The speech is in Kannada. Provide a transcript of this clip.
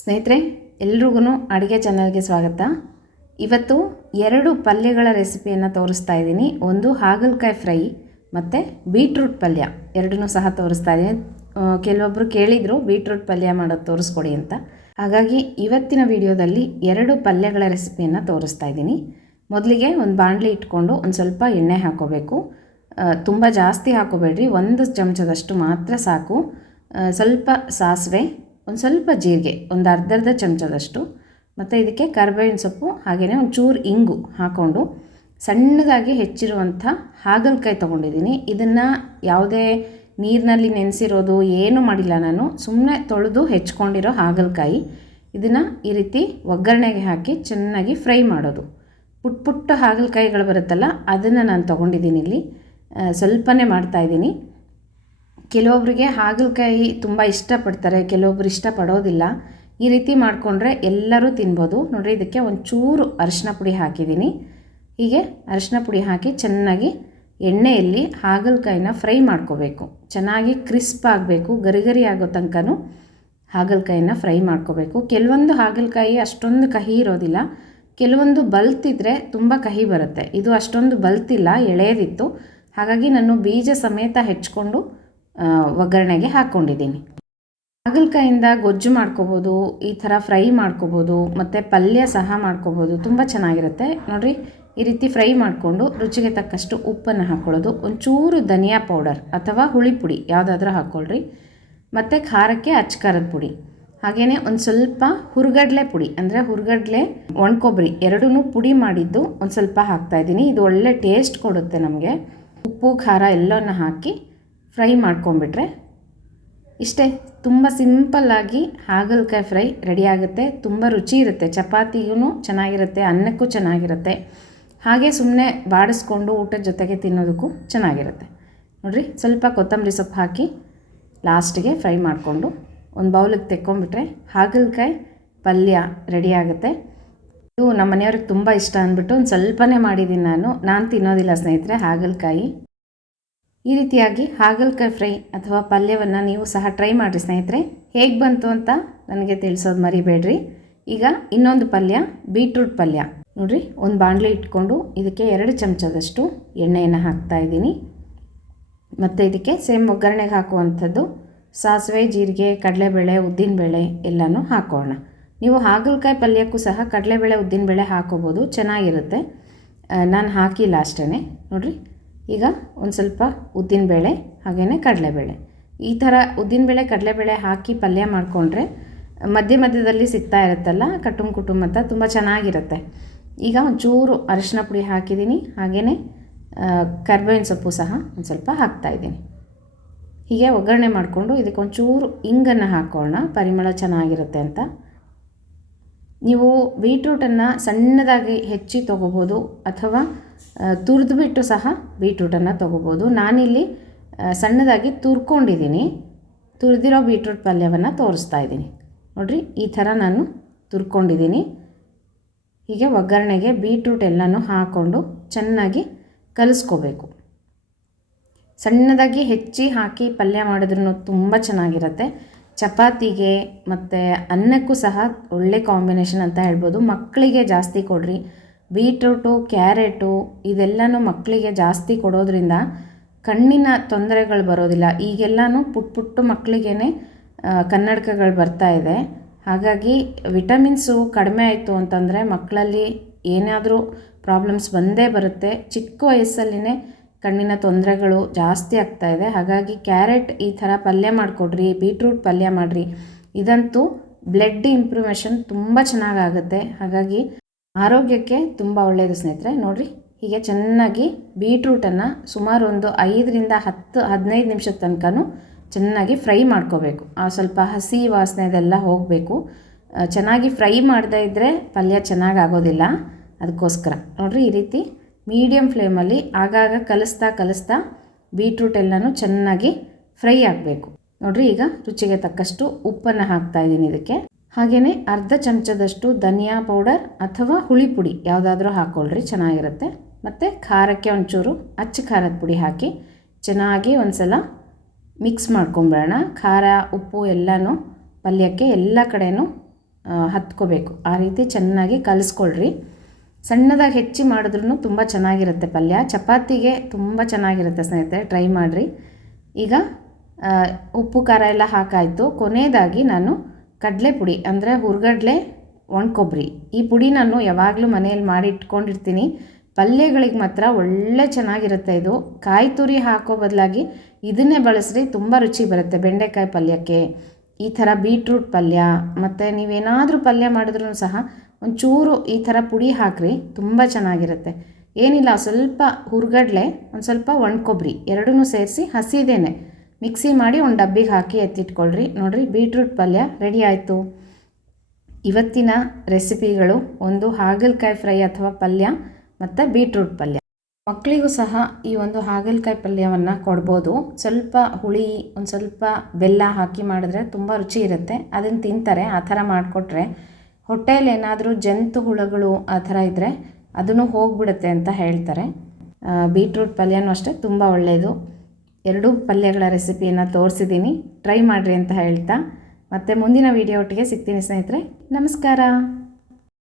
ಸ್ನೇಹಿತರೆ, ಎಲ್ರಿಗೂ ಅಡುಗೆ ಚಾನಲ್ಗೆ ಸ್ವಾಗತ. ಇವತ್ತು ಎರಡು ಪಲ್ಯಗಳ ರೆಸಿಪಿಯನ್ನು ತೋರಿಸ್ತಾ ಇದ್ದೀನಿ. ಒಂದು ಹಾಗಲಕಾಯಿ ಫ್ರೈ ಮತ್ತು ಬೀಟ್ರೂಟ್ ಪಲ್ಯ. ಎರಡನ್ನೂ ಸಹ ತೋರಿಸ್ತಾ ಇದ್ದೀನಿ. ಕೆಲವೊಬ್ಬರು ಕೇಳಿದರು ಬೀಟ್ರೂಟ್ ಪಲ್ಯ ಮಾಡೋದು ತೋರಿಸ್ಕೊಡಿ ಅಂತ. ಹಾಗಾಗಿ ಇವತ್ತಿನ ವಿಡಿಯೋದಲ್ಲಿ ಎರಡು ಪಲ್ಯಗಳ ರೆಸಿಪಿಯನ್ನು ತೋರಿಸ್ತಾ ಇದ್ದೀನಿ. ಮೊದಲಿಗೆ ಒಂದು ಬಾಣಲಿ ಇಟ್ಕೊಂಡು ಒಂದು ಸ್ವಲ್ಪ ಎಣ್ಣೆ ಹಾಕೋಬೇಕು. ತುಂಬ ಜಾಸ್ತಿ ಹಾಕೋಬೇಡ್ರಿ. ಒಂದು ಚಮಚದಷ್ಟು ಮಾತ್ರ ಸಾಕು. ಸ್ವಲ್ಪ ಸಾಸಿವೆ ಒಂದು ಸ್ವಲ್ಪ ಜೀರಿಗೆ, ಒಂದು ಅರ್ಧರ್ಧ ಚಮಚದಷ್ಟು, ಮತ್ತು ಇದಕ್ಕೆ ಕರ್ಬೇವಿನ ಸೊಪ್ಪು, ಹಾಗೆಯೇ ಒಂದು ಚೂರು ಇಂಗು ಹಾಕ್ಕೊಂಡು ಸಣ್ಣದಾಗಿ ಹೆಚ್ಚಿರುವಂಥ ಹಾಗಲಕಾಯಿ ತೊಗೊಂಡಿದ್ದೀನಿ. ಇದನ್ನು ಯಾವುದೇ ನೀರಿನಲ್ಲಿ ನೆನೆಸಿರೋದು, ಏನೂ ಮಾಡಿಲ್ಲ ನಾನು. ಸುಮ್ಮನೆ ತೊಳೆದು ಹೆಚ್ಕೊಂಡಿರೋ ಹಾಗಲಕಾಯಿ, ಇದನ್ನು ಈ ರೀತಿ ಒಗ್ಗರಣೆಗೆ ಹಾಕಿ ಚೆನ್ನಾಗಿ ಫ್ರೈ ಮಾಡೋದು. ಪುಟ್ ಪುಟ್ಟ ಹಾಗಲಕಾಯಿಗಳು ಬರುತ್ತಲ್ಲ, ಅದನ್ನು ನಾನು ತೊಗೊಂಡಿದ್ದೀನಿ ಇಲ್ಲಿ. ಸ್ವಲ್ಪನೇ ಮಾಡ್ತಾಯಿದ್ದೀನಿ ಕೆಲವೊಬ್ಬರಿಗೆ ಹಾಗಲಕಾಯಿ ತುಂಬ ಇಷ್ಟಪಡ್ತಾರೆ, ಕೆಲವೊಬ್ರು ಇಷ್ಟಪಡೋದಿಲ್ಲ. ಈ ರೀತಿ ಮಾಡಿಕೊಂಡ್ರೆ ಎಲ್ಲರೂ ತಿನ್ಬೋದು. ನೋಡಿರಿ, ಇದಕ್ಕೆ ಒಂಚೂರು ಅರಿಶಿನ ಪುಡಿ ಹಾಕಿದ್ದೀನಿ. ಹೀಗೆ ಅರಿಶಿನ ಪುಡಿ ಹಾಕಿ ಚೆನ್ನಾಗಿ ಎಣ್ಣೆಯಲ್ಲಿ ಹಾಗಲಕಾಯಿನ ಫ್ರೈ ಮಾಡ್ಕೋಬೇಕು. ಚೆನ್ನಾಗಿ ಕ್ರಿಸ್ಪ್ ಆಗಬೇಕು, ಗರಿಗರಿ ಆಗೋ ತನಕನೂ ಹಾಗಲಕಾಯಿನ ಫ್ರೈ ಮಾಡ್ಕೋಬೇಕು. ಕೆಲವೊಂದು ಹಾಗಲಕಾಯಿ ಅಷ್ಟೊಂದು ಕಹಿ ಇರೋದಿಲ್ಲ. ಕೆಲವೊಂದು ಬಲ್ತಿದ್ರೆ ತುಂಬ ಕಹಿ ಬರುತ್ತೆ. ಇದು ಅಷ್ಟೊಂದು ಬಲ್ತಿಲ್ಲ, ಎಳೆಯದಿತ್ತು. ಹಾಗಾಗಿ ನಾನು ಬೀಜ ಸಮೇತ ಹೆಚ್ಕೊಂಡು ಒಗ್ಗರಣೆಗೆ ಹಾಕ್ಕೊಂಡಿದ್ದೀನಿ ಹಾಗಲಕಾಯಿಂದ ಗೊಜ್ಜು ಮಾಡ್ಕೋಬೋದು, ಈ ಥರ ಫ್ರೈ ಮಾಡ್ಕೋಬೋದು, ಮತ್ತು ಪಲ್ಯ ಸಹ ಮಾಡ್ಕೋಬೋದು, ತುಂಬ ಚೆನ್ನಾಗಿರುತ್ತೆ. ನೋಡಿರಿ, ಈ ರೀತಿ ಫ್ರೈ ಮಾಡಿಕೊಂಡು ರುಚಿಗೆ ತಕ್ಕಷ್ಟು ಉಪ್ಪನ್ನು ಹಾಕ್ಕೊಳ್ಳೋದು ಒಂಚೂರು ಧನಿಯಾ ಪೌಡರ್ ಅಥವಾ ಹುಳಿ ಪುಡಿ ಯಾವುದಾದ್ರೂ ಹಾಕ್ಕೊಳ್ರಿ. ಮತ್ತು ಖಾರಕ್ಕೆ ಅಚ್ಕಾರದ ಪುಡಿ. ಹಾಗೆಯೇ ಒಂದು ಸ್ವಲ್ಪ ಹುರ್ಗಡ್ಲೆ ಪುಡಿ, ಅಂದರೆ ಹುರ್ಗಡ್ಲೆ ಒಣಕೊಬ್ಬರಿ ಎರಡೂ ಪುಡಿ ಮಾಡಿದ್ದು ಒಂದು ಸ್ವಲ್ಪ ಹಾಕ್ತಾಯಿದ್ದೀನಿ ಇದು ಒಳ್ಳೆ ಟೇಸ್ಟ್ ಕೊಡುತ್ತೆ ನಮಗೆ. ಉಪ್ಪು, ಖಾರ ಎಲ್ಲವನ್ನು ಹಾಕಿ ಫ್ರೈ ಮಾಡ್ಕೊಂಬಿಟ್ರೆ ಇಷ್ಟೇ. ತುಂಬ ಸಿಂಪಲ್ಲಾಗಿ ಹಾಗಲಕಾಯಿ ಫ್ರೈ ರೆಡಿಯಾಗುತ್ತೆ ತುಂಬ ರುಚಿ ಇರುತ್ತೆ. ಚಪಾತಿಗೂ ಚೆನ್ನಾಗಿರುತ್ತೆ, ಅನ್ನಕ್ಕೂ ಚೆನ್ನಾಗಿರುತ್ತೆ. ಹಾಗೆ ಸುಮ್ಮನೆ ಬಾಡಿಸ್ಕೊಂಡು ಊಟದ ಜೊತೆಗೆ ತಿನ್ನೋದಕ್ಕೂ ಚೆನ್ನಾಗಿರುತ್ತೆ. ನೋಡಿರಿ, ಸ್ವಲ್ಪ ಕೊತ್ತಂಬರಿ ಸೊಪ್ಪು ಹಾಕಿ ಲಾಸ್ಟಿಗೆ ಫ್ರೈ ಮಾಡಿಕೊಂಡು ಒಂದು ಬೌಲಿಗೆ ತೆಕ್ಕೊಂಬಿಟ್ರೆ ಹಾಗಲಕಾಯಿ ಪಲ್ಯ ರೆಡಿಯಾಗುತ್ತೆ ಇದು ನಮ್ಮ ಮನೆಯವ್ರಿಗೆ ತುಂಬ ಇಷ್ಟ ಅಂದ್ಬಿಟ್ಟು ಒಂದು ಸ್ವಲ್ಪನೇ ಮಾಡಿದ್ದೀನಿ ನಾನು. ನಾನು ತಿನ್ನೋದಿಲ್ಲ ಸ್ನೇಹಿತರೆ, ಹಾಗಲಕಾಯಿ. ಈ ರೀತಿಯಾಗಿ ಹಾಗಲಕಾಯಿ ಫ್ರೈ ಅಥವಾ ಪಲ್ಯವನ್ನು ನೀವು ಸಹ ಟ್ರೈ ಮಾಡಿರಿ ಸ್ನೇಹಿತರೆ. ಹೇಗೆ ಬಂತು ಅಂತ ನನಗೆ ತಿಳಿಸೋದು ಮರಿಬೇಡ್ರಿ. ಈಗ ಇನ್ನೊಂದು ಪಲ್ಯ, ಬೀಟ್ರೂಟ್ ಪಲ್ಯ. ನೋಡಿರಿ, ಒಂದು ಬಾಣಲೆ ಇಟ್ಕೊಂಡು ಇದಕ್ಕೆ ಎರಡು ಚಮಚದಷ್ಟು ಎಣ್ಣೆಯನ್ನು ಹಾಕ್ತಾ ಇದ್ದೀನಿ. ಮತ್ತು ಇದಕ್ಕೆ ಸೇಮ್ ಒಗ್ಗರಣೆಗೆ ಹಾಕುವಂಥದ್ದು ಸಾಸಿವೆ, ಜೀರಿಗೆ, ಕಡಲೆಬೇಳೆ, ಉದ್ದಿನಬೇಳೆ ಎಲ್ಲನೂ ಹಾಕೋಣ. ನೀವು ಹಾಗಲಕಾಯಿ ಪಲ್ಯಕ್ಕೂ ಸಹ ಕಡಲೆಬೇಳೆ, ಉದ್ದಿನಬೇಳೆ ಹಾಕೋಬೋದು, ಚೆನ್ನಾಗಿರುತ್ತೆ. ನಾನು ಹಾಕಿಲ್ಲ ಅಷ್ಟೇ ನೋಡಿರಿ ಈಗ ಒಂದು ಸ್ವಲ್ಪ ಉದ್ದಿನಬೇಳೆ ಹಾಗೆಯೇ ಕಡಲೆಬೇಳೆ. ಈ ಥರ ಉದ್ದಿನಬೇಳೆ ಕಡಲೆಬೇಳೆ ಹಾಕಿ ಪಲ್ಯ ಮಾಡಿಕೊಂಡ್ರೆ ಮಧ್ಯ ಮಧ್ಯದಲ್ಲಿ ಸಿಗ್ತಾ ಇರುತ್ತಲ್ಲ ಕಟುಂಬ ಕುಟುಂಬ ಅಂತ ತುಂಬ ಚೆನ್ನಾಗಿರುತ್ತೆ. ಈಗ ಒಂಚೂರು ಅರಿಶಿನ ಪುಡಿ ಹಾಕಿದ್ದೀನಿ ಹಾಗೆಯೇ ಕರ್ಬೇವಿನ ಸೊಪ್ಪು ಸಹ ಒಂದು ಸ್ವಲ್ಪ ಹಾಕ್ತಾಯಿದ್ದೀನಿ ಹೀಗೆ ಒಗ್ಗರಣೆ ಮಾಡಿಕೊಂಡು ಇದಕ್ಕೆ ಒಂಚೂರು ಇಂಗನ್ನು ಹಾಕೋಣ ಪರಿಮಳ ಚೆನ್ನಾಗಿರುತ್ತೆ ಅಂತ. ನೀವು ಬೀಟ್ರೂಟನ್ನು ಸಣ್ಣದಾಗಿ ಹೆಚ್ಚಿ ತೊಗೋಬೋದು ಅಥವಾ ತುರಿದ್ಬಿಟ್ಟು ಸಹ ಬೀಟ್ರೂಟನ್ನು ತೊಗೋಬೋದು. ನಾನಿಲ್ಲಿ ಸಣ್ಣದಾಗಿ ತುರ್ಕೊಂಡಿದ್ದೀನಿ. ತುರಿದಿರೋ ಬೀಟ್ರೂಟ್ ಪಲ್ಯವನ್ನು ತೋರಿಸ್ತಾ ಇದ್ದೀನಿ. ನೋಡಿರಿ, ಈ ಥರ ನಾನು ತುರ್ಕೊಂಡಿದ್ದೀನಿ. ಹೀಗೆ ಒಗ್ಗರಣೆಗೆ ಬೀಟ್ರೂಟ್ ಎಲ್ಲನೂ ಹಾಕ್ಕೊಂಡು ಚೆನ್ನಾಗಿ ಕಲಿಸ್ಕೋಬೇಕು. ಸಣ್ಣದಾಗಿ ಹೆಚ್ಚಿ ಹಾಕಿ ಪಲ್ಯ ಮಾಡಿದ್ರೂ ತುಂಬ ಚೆನ್ನಾಗಿರುತ್ತೆ. ಚಪಾತಿಗೆ ಮತ್ತು ಅನ್ನಕ್ಕೂ ಸಹ ಒಳ್ಳೆ ಕಾಂಬಿನೇಷನ್ ಅಂತ ಹೇಳ್ಬೋದು. ಮಕ್ಕಳಿಗೆ ಜಾಸ್ತಿ ಕೊಡ್ರಿ. ಬೀಟ್ರೂಟು, ಕ್ಯಾರೆಟು ಇದೆಲ್ಲನೂ ಮಕ್ಕಳಿಗೆ ಜಾಸ್ತಿ ಕೊಡೋದ್ರಿಂದ ಕಣ್ಣಿನ ತೊಂದರೆಗಳು ಬರೋದಿಲ್ಲ. ಈಗೆಲ್ಲನೂ ಪುಟ್ಟ ಪುಟ್ಟು ಮಕ್ಕಳಿಗೇ ಕನ್ನಡಕಗಳು ಬರ್ತಾ ಇದೆ. ಹಾಗಾಗಿ ವಿಟಮಿನ್ಸು ಕಡಿಮೆ ಆಯಿತು ಅಂತಂದರೆ ಮಕ್ಕಳಲ್ಲಿ ಏನಾದರೂ ಪ್ರಾಬ್ಲಮ್ಸ್ ಬಂದೇ ಬರುತ್ತೆ. ಚಿಕ್ಕ ವಯಸ್ಸಲ್ಲಿನೇ ಕಣ್ಣಿನ ತೊಂದರೆಗಳು ಜಾಸ್ತಿ ಆಗ್ತಾ ಇದೆ. ಹಾಗಾಗಿ ಕ್ಯಾರೆಟ್ ಈ ಥರ ಪಲ್ಯ ಮಾಡಿಕೊಡ್ರಿ, ಬೀಟ್ರೂಟ್ ಪಲ್ಯ ಮಾಡಿರಿ. ಇದಂತೂ ಬ್ಲಡ್ ಇಂಪ್ರೂವೇಷನ್ ತುಂಬ ಚೆನ್ನಾಗಾಗುತ್ತೆ. ಹಾಗಾಗಿ ಆರೋಗ್ಯಕ್ಕೆ ತುಂಬ ಒಳ್ಳೆಯದು ಸ್ನೇಹಿತರೆ. ನೋಡಿರಿ, ಹೀಗೆ ಚೆನ್ನಾಗಿ ಬೀಟ್ರೂಟನ್ನು ಸುಮಾರು ಒಂದು ಐದರಿಂದ ಹತ್ತು, ಹದಿನೈದು ನಿಮಿಷದ ತನಕನೂ ಚೆನ್ನಾಗಿ ಫ್ರೈ ಮಾಡ್ಕೋಬೇಕು. ಆ ಸ್ವಲ್ಪ ಹಸಿ ವಾಸನೆ ಅದೆಲ್ಲ ಹೋಗಬೇಕು. ಚೆನ್ನಾಗಿ ಫ್ರೈ ಮಾಡದೇ ಇದ್ದರೆ ಪಲ್ಯ ಚೆನ್ನಾಗಿ ಆಗೋದಿಲ್ಲ ಅದಕ್ಕೋಸ್ಕರ. ನೋಡಿರಿ, ಈ ರೀತಿ ಮೀಡಿಯಮ್ ಫ್ಲೇಮಲ್ಲಿ ಆಗಾಗ ಕಲಿಸ್ತಾ ಕಲಿಸ್ತಾ ಬೀಟ್ರೂಟ್ ಎಲ್ಲನೂ ಚೆನ್ನಾಗಿ ಫ್ರೈ ಆಗಬೇಕು. ನೋಡಿರಿ, ಈಗ ರುಚಿಗೆ ತಕ್ಕಷ್ಟು ಉಪ್ಪನ್ನು ಹಾಕ್ತಾ ಇದ್ದೀನಿ ಇದಕ್ಕೆ. ಹಾಗೆಯೇ ಅರ್ಧ ಚಮಚದಷ್ಟು ಧನಿಯಾ ಪೌಡರ್ ಅಥವಾ ಹುಳಿ ಪುಡಿ ಯಾವುದಾದ್ರೂ ಹಾಕ್ಕೊಳ್ರಿ ಚೆನ್ನಾಗಿರುತ್ತೆ. ಮತ್ತು ಖಾರಕ್ಕೆ ಒಂಚೂರು ಅಚ್ಚ ಖಾರದ ಪುಡಿ ಹಾಕಿ ಚೆನ್ನಾಗಿ ಒಂದು ಸಲ ಮಿಕ್ಸ್ ಮಾಡ್ಕೊಂಬಿಡೋಣ. ಖಾರ, ಉಪ್ಪು ಎಲ್ಲನೂ ಪಲ್ಯಕ್ಕೆ ಎಲ್ಲ ಕಡೆಯೂ ಹತ್ಕೋಬೇಕು. ಆ ರೀತಿ ಚೆನ್ನಾಗಿ ಕಲಿಸ್ಕೊಳ್ರಿ. ಸಣ್ಣದಾಗಿ ಹೆಚ್ಚಿ ಮಾಡಿದ್ರೂ ತುಂಬ ಚೆನ್ನಾಗಿರುತ್ತೆ ಪಲ್ಯ. ಚಪಾತಿಗೆ ತುಂಬ ಚೆನ್ನಾಗಿರುತ್ತೆ ಸ್ನೇಹಿತರೆ, ಟ್ರೈ ಮಾಡಿರಿ. ಈಗ ಉಪ್ಪು ಖಾರ ಎಲ್ಲ ಹಾಕಾಯಿತು. ಕೊನೆಯದಾಗಿ ನಾನು ಕಡಲೆ ಪುಡಿ ಅಂದರೆ ಹುರ್ಗಡ್ಲೆ ಒಣಕೊಬ್ಬರಿ ಈ ಪುಡಿ ನಾನು ಯಾವಾಗಲೂ ಮನೆಯಲ್ಲಿ ಮಾಡಿ ಇಟ್ಕೊಂಡಿರ್ತೀನಿ. ಪಲ್ಯಗಳಿಗೆ ಮಾತ್ರ ಒಳ್ಳೆ ಚೆನ್ನಾಗಿರುತ್ತೆ ಇದು. ಕಾಯಿ ತುರಿ ಹಾಕೋ ಬದಲಾಗಿ ಇದನ್ನೇ ಬಳಸ್ರಿ ತುಂಬ ರುಚಿ ಬರುತ್ತೆ ಬೆಂಡೆಕಾಯಿ ಪಲ್ಯಕ್ಕೆ. ಈ ಥರ ಬೀಟ್ರೂಟ್ ಪಲ್ಯ ಮತ್ತು ನೀವೇನಾದರೂ ಪಲ್ಯ ಮಾಡಿದ್ರೂ ಸಹ ಒಂಚೂರು ಈ ಥರ ಪುಡಿ ಹಾಕ್ರಿ, ತುಂಬ ಚೆನ್ನಾಗಿರುತ್ತೆ. ಏನಿಲ್ಲ, ಸ್ವಲ್ಪ ಹುರ್ಗಡ್ಲೆ, ಒಂದು ಸ್ವಲ್ಪ ಒಣಕೊಬ್ಬರಿ ಎರಡನ್ನೂ ಸೇರಿಸಿ ಹಸಿದೇನೆ. ಮಿಕ್ಸಿ ಮಾಡಿ ಒಂದು ಡಬ್ಬಿಗೆ ಹಾಕಿ ಎತ್ತಿಟ್ಕೊಳ್ರಿ. ನೋಡಿರಿ, ಬೀಟ್ರೂಟ್ ಪಲ್ಯ ರೆಡಿ ಆಯಿತು. ಇವತ್ತಿನ ರೆಸಿಪಿಗಳು ಒಂದು ಹಾಗಲಕಾಯಿ ಫ್ರೈ ಅಥವಾ ಪಲ್ಯ ಮತ್ತು ಬೀಟ್ರೂಟ್ ಪಲ್ಯ. ಮಕ್ಕಳಿಗೂ ಸಹ ಈ ಒಂದು ಹಾಗಲಕಾಯಿ ಪಲ್ಯವನ್ನು ಕೊಡ್ಬೋದು. ಸ್ವಲ್ಪ ಹುಳಿ, ಒಂದು ಸ್ವಲ್ಪ ಬೆಲ್ಲ ಹಾಕಿ ಮಾಡಿದ್ರೆ ತುಂಬ ರುಚಿ ಇರುತ್ತೆ. ಅದನ್ನು ತಿಂತಾರೆ, ಆ ಥರ ಮಾಡಿಕೊಟ್ರೆ. ಹೊಟ್ಟೆಯಲ್ಲಿ ಏನಾದರೂ ಜಂತು ಹುಳುಗಳು ಆ ಥರ ಇದ್ದರೆ ಅದನ್ನು ಹೋಗ್ಬಿಡುತ್ತೆ ಅಂತ ಹೇಳ್ತಾರೆ. ಬೀಟ್ರೂಟ್ ಪಲ್ಯನೂ ಅಷ್ಟೇ, ತುಂಬ ಒಳ್ಳೆಯದು ಎರಡೂ ಪಲ್ಯಗಳ ರೆಸಿಪಿಯನ್ನು ತೋರಿಸಿದ್ದೀನಿ. ಟ್ರೈ ಮಾಡಿರಿ ಅಂತ ಹೇಳ್ತಾ. ಮತ್ತು ಮುಂದಿನ ವೀಡಿಯೋ ಒಟ್ಟಿಗೆ ಸಿಗ್ತೀನಿ ಸ್ನೇಹಿತರೆ. ನಮಸ್ಕಾರ.